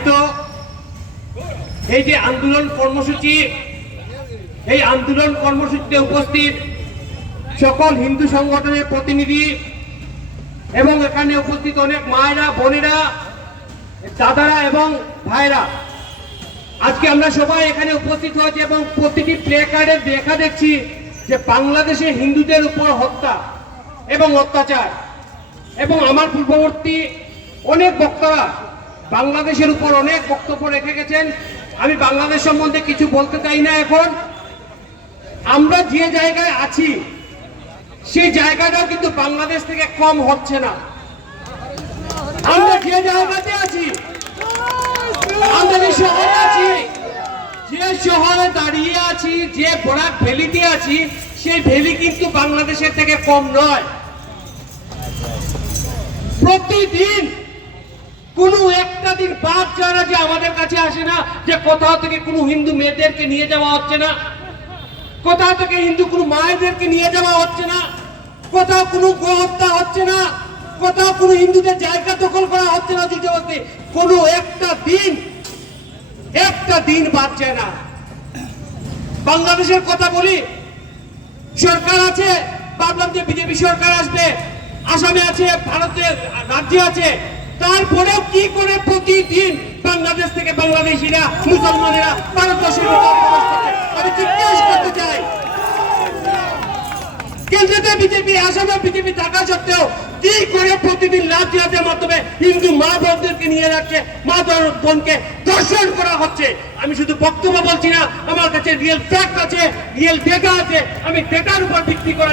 আয়োজিত এই যে আন্দোলন কর্মসূচি, এই আন্দোলন কর্মসূচিতে উপস্থিত সকল হিন্দু সংগঠনের প্রতিনিধি এবং এখানে উপস্থিত অনেক মায়েরা, বোনেরা, দাদারা এবং ভাইরা, আজকে আমরা সবাই এখানে উপস্থিত হয়েছি এবং প্রতিটি প্লে কার্ডে দেখা দেখছি যে বাংলাদেশে হিন্দুদের উপর হত্যা এবং অত্যাচার। এবং আমার পূর্ববর্তী অনেক বক্তারা বাংলাদেশের উপর অনেক বক্তব্য রেখে গেছেন। আমি বাংলাদেশ সম্বন্ধে কিছু বলতে চাই না। এখন আমরা যে জায়গায় আছি সেই জায়গাটাও কিন্তু বাংলাদেশ থেকে কম হচ্ছে না। আমরা যে জায়গাতে আছি, আমরা যে শহরে আছি, যে শহরে দাঁড়িয়ে আছি, যে বরাক ভ্যালিতে আছি, সেই ভ্যালি কিন্তু বাংলাদেশের থেকে কম নয়। প্রতিদিন কোনো একটা দিন বাদ যায় না যে আমাদের কাছে আসে না যে কোথাও থেকে কোনো হিন্দু মেয়েদেরকে নিয়ে যাওয়া হচ্ছে না, কোথাও থেকে হিন্দু কোনো মায়েদেরকে নিয়ে যাওয়া হচ্ছে না, কোথাও কোনো গণহত্যা হচ্ছে না, কোথাও কোনো হিন্দুদের জায়গা দখল করা হচ্ছে না। দিতে বলতে কোনো একটা দিন বাদ যায় না। বাংলাদেশের কথা বলি, সরকার আছে, ভাবলাম যে বিজেপি সরকার আসবে, আসামে আছে, ভারতের রাজ্যে আছে, তারপরেও কি করে প্রতিদিন বাংলাদেশ থেকে বাংলাদেশিরা, মুসলমানেরা ভারতবর্ষের ভিতরে প্রবেশ করছে? আমি জিজ্ঞেস করতে চাই, কেন্দ্রে বিজেপি, আসামে বিজেপি থাকা সত্ত্বেও কি করে প্রতিদিন রাজনীতির মাধ্যমে হিন্দু মা বোনদেরকে নিয়ে যাচ্ছে, মা বোনকে দর্শন করা হচ্ছে? আমি শুধু বক্তব্য বলছি না, আমার কাছে রিয়েল ফ্যাক্ট আছে, রিয়েল ডেটা আছে। আমি ডেটার উপর ভিত্তি করে